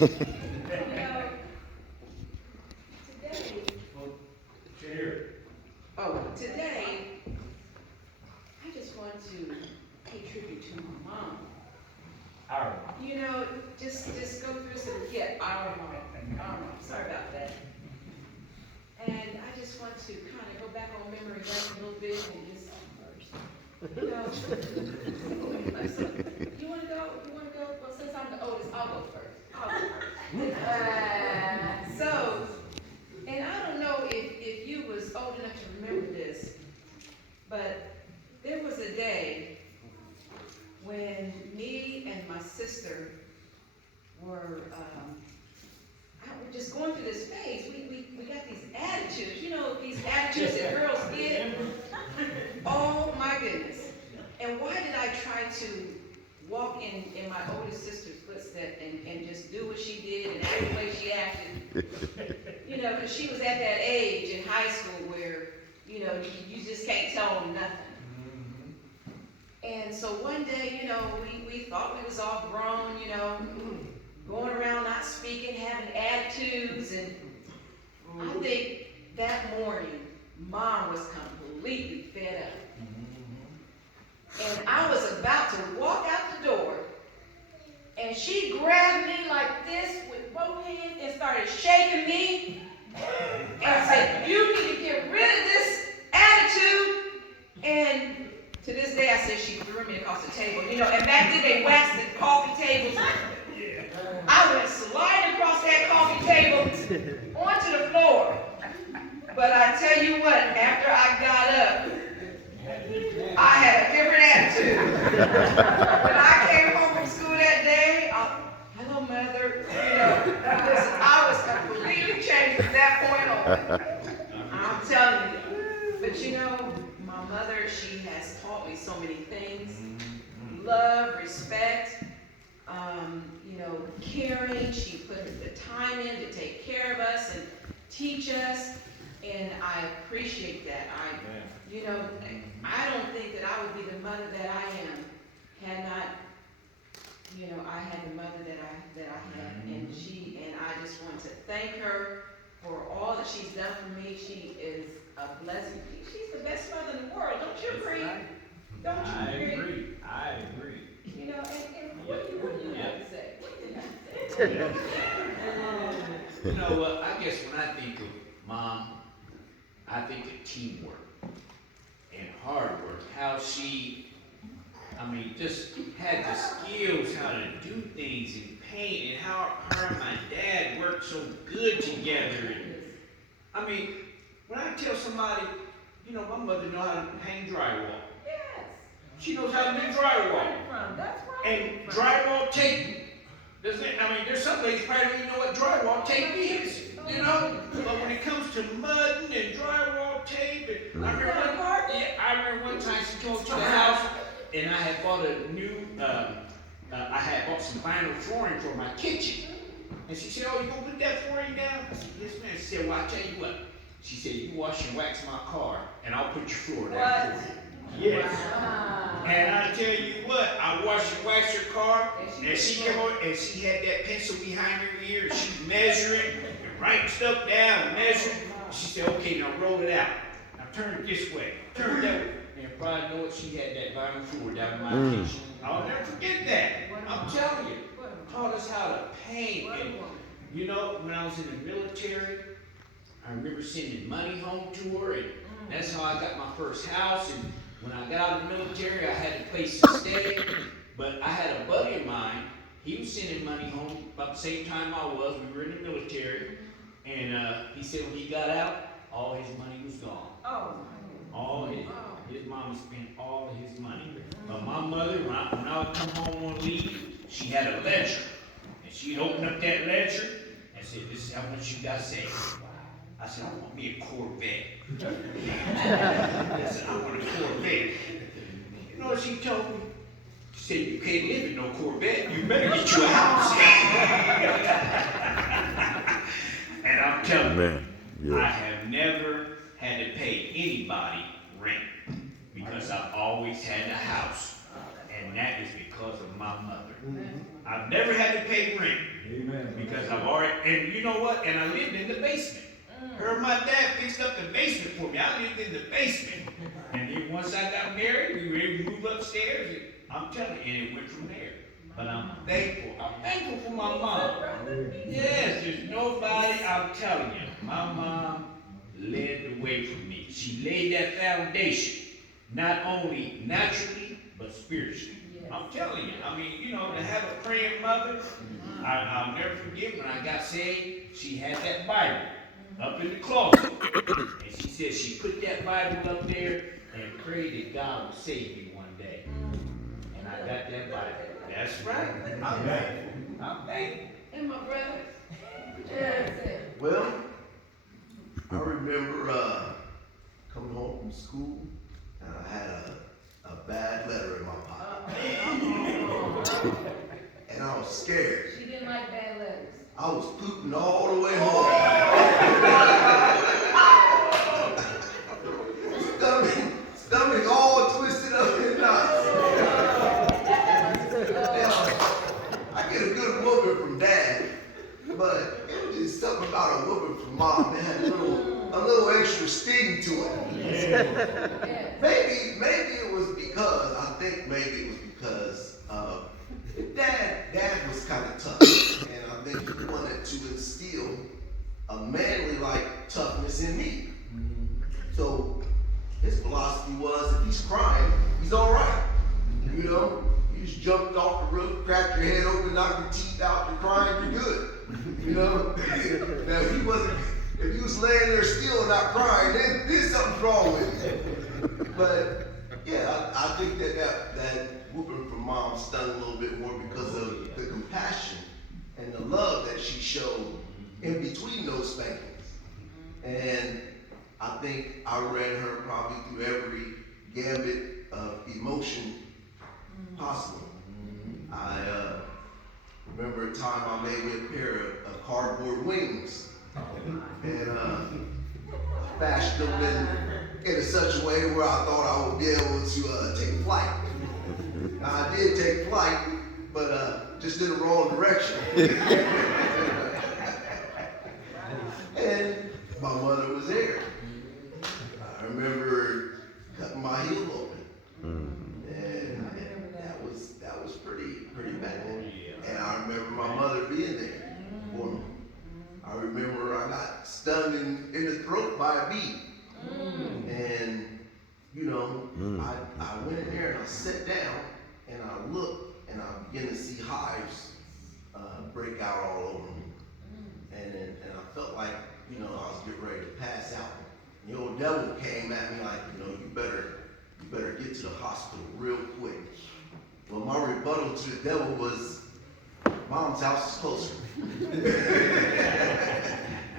Today, I just want to pay tribute to my mom. Our You know, just go through some, yeah, our mom, sorry about that. And I just want to kind of go back on memory lane a little bit and just, you know. You want to go? Well, since I'm the oldest, I'll go first. So, and I don't know if you was old enough to remember this, but there was a day when me and my sister were just going through this phase. We got these attitudes, you know, these attitudes that girls get. Oh my goodness. And why did I try to walk in my oldest sister's footsteps and just do what she did and act the way she acted? You know, because she was at that age in high school where, you know, you just can't tell them nothing. And so one day, you know, we thought we was all grown, you know, going around not speaking, having attitudes, and I think that morning, Mom was completely fed up. And I was about to walk out the door, and she grabbed me like this with both hands and started shaking me and said, "You need to get rid of this attitude." And to this day, I said she threw me across the table. You know, and back then they waxed the coffee tables. I went sliding across that coffee table onto the floor. But I tell you what, after I got up, I had a different attitude. When I came home from school that day, hello, Mother. You know, listen, I was completely changed from that point on. I'm telling you. But you know, my mother, she has taught me so many things. Love, respect, you know, caring. She put the time in to take care of us and teach us. And I appreciate that. You know, I don't think that I would be the mother that I am had not, you know, I had the mother that I had, and I just want to thank her for all that she's done for me. She is a blessing. She's the best mother in the world. Don't you agree? Don't you agree? I agree. You know, and what do you have to say? What do you have to say? You know what? I guess when I think of Mom, I think of teamwork and hard work. How she, just had the skills how to do things and paint, and how her and my dad worked so good together. And, when I tell somebody, you know, my mother knows how to hang drywall. Yes. She knows how to do drywall. That's right. And drywall tape. There's some ladies probably don't even know what drywall tape is, you know? But when it comes to mudding and drywall tape, and I remember one time she came to the house, and I had bought a new, I had bought some vinyl flooring for my kitchen. And she said, "Oh, you gonna put that flooring down?" I said, "Yes, ma'am." She said, "Well, I tell you what." She said, "You wash and wax my car, and I'll put your floor down for you." Yes. Wow. And I tell you what, I washed and waxed her car, and she came over, and she had that pencil behind her ear, and she's measuring, and writing stuff down, and measuring. She said, "Okay, now roll it out. Now turn it this way, turn it that way." And probably know it, she had that vinyl floor down in my kitchen. I'll never forget that. I'm telling you, taught us how to paint. And, you know, when I was in the military, I remember sending money home to her, and that's how I got my first house. And when I got out of the military, I had a place to stay. But I had a buddy of mine, he was sending money home about the same time I was. We were in the military. And he said when he got out, all his money was gone. All his mama spent all of his money. But my mother, when I would come home on leave, she had a ledger. And she'd open up that ledger and say, "This is how much you got saved." I said, "I want me a Corvette." I said, "I want a Corvette." You know what she told me? She said, "You can't live in no Corvette. You better get you a house." And I'm telling you, I have never had to pay anybody rent because I've always had a house. And and that is because of my mother. I've never had to pay rent Amen. because I've already, and you know what? And I lived in the basement. Her and my dad fixed up the basement for me. I lived in the basement. And then once I got married, we were able to move upstairs. And I'm telling you, and it went from there. But I'm thankful. I'm thankful for my mom. Yes, there's nobody, I'm telling you, my mom led the way for me. She laid that foundation, not only naturally, but spiritually. I'm telling you, I mean, you know, to have a praying mother, I'll never forget when I got saved, she had that Bible up in the closet. And she said she put that Bible up there and prayed that God would save me one day. And I got that Bible. That's right. I'm thankful. I'm thankful. And my brother. Well, I remember coming home from school and I had a bad letter in my pocket. And I was scared. She didn't like bad letters. I was pooping all the way home. Stomach all twisted up in knots. I get a good whooping from Dad, but it was just something about a whooping from Mom. It had a little extra sting to it. Maybe it was because, I think maybe it was because Dad was kind of tough, and I think he wanted to instill a manly-like toughness in me. So his philosophy was, if he's crying, he's all right. You know, you just jumped off the roof, cracked your head open, knocked your teeth out, you're crying, you're good. You know, now if he was laying there still and not crying, then something's wrong with him. But yeah, I think that whooping from Mom stung a little bit more because of the compassion and the love that she showed in between those spankings. And I think I read her probably through every gambit of emotion possible. I remember a time I made me a pair of cardboard wings, and I fashioned them in such a way where I thought I would be able to take flight. Now, I did take flight, but just in the wrong direction. And my mother was there. I remember cutting my heel open, and that was pretty bad. And I remember my mother being there for me. I remember I got stung in the throat by a bee, and you know, I went in there and I sat down and I looked and I began to see hives break out all over me, and I felt like, you know, I was getting ready to pass out. The old devil came at me like, you know, you better get to the hospital real quick. Well, my rebuttal to the devil was, Mom's house is closer.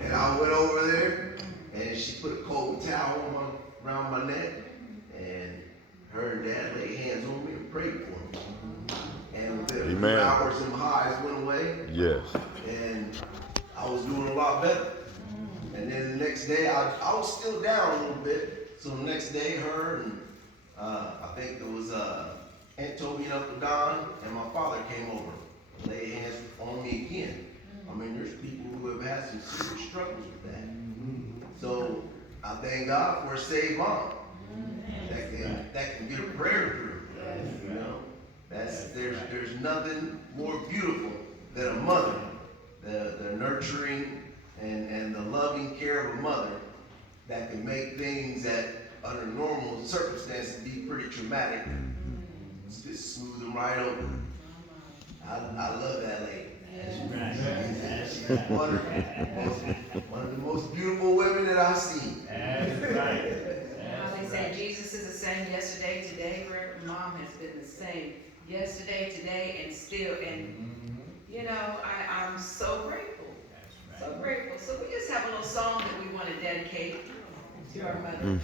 And I went over there, and she put a cold towel around my neck, and her and Dad laid hands on me and prayed for me. And within a few hours, them highs went away. Yes. And I was doing a lot better. And then the next day, I was still down a little bit. So the next day, her and I think it was Aunt Toby and Uncle Don and my father came over and laid hands on me again. I mean, there's people who have had some serious struggles with that. So I thank God for a saved mom that can get a prayer through. You know, there's nothing more beautiful than a mother, the nurturing and the loving care of a mother that can make things that under normal circumstances be pretty traumatic. Just smooth them right over. I love that lady. She's one of the most beautiful women that I've seen. That's right. They say Jesus is the same yesterday, today, forever. Mom has been the same yesterday, today, and still. And you know, I'm so grateful. So grateful. So we just have a little song that we want to dedicate to our mother.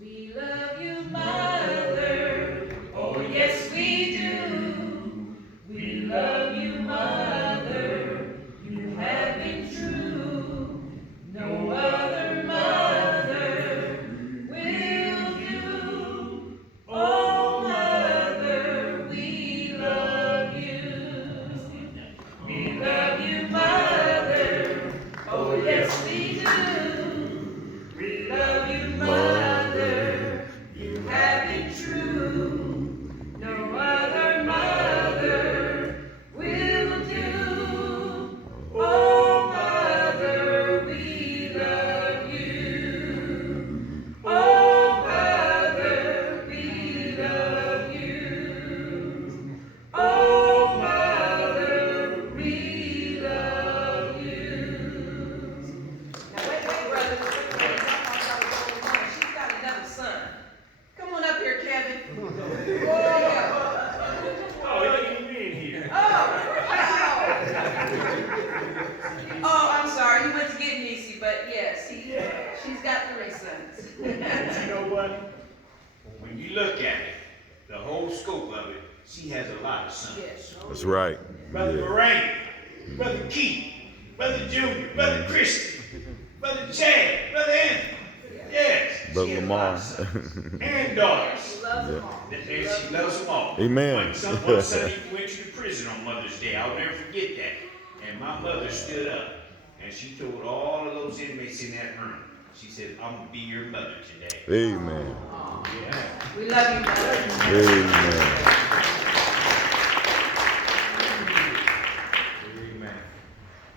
We love you, Mother. Oh, yes, we do. We love you. But you know what? When you look at it, the whole scope of it, she has a lot of sons. Yes. That's right. Brother Yeah. Moraine, Brother Keith, Brother Junior, Brother Christian, Brother Chad, Brother Anthony. Yes. Brother she has a Lamar. lot of sons. And daughters. Love them all. And she loves them all. Amen. One son even went to the prison on Mother's Day. I'll never forget that. And my mother stood up and she told all of those inmates in that room, she said, I'm gonna be your mother today. Amen. Yeah. We love you, brother. Amen.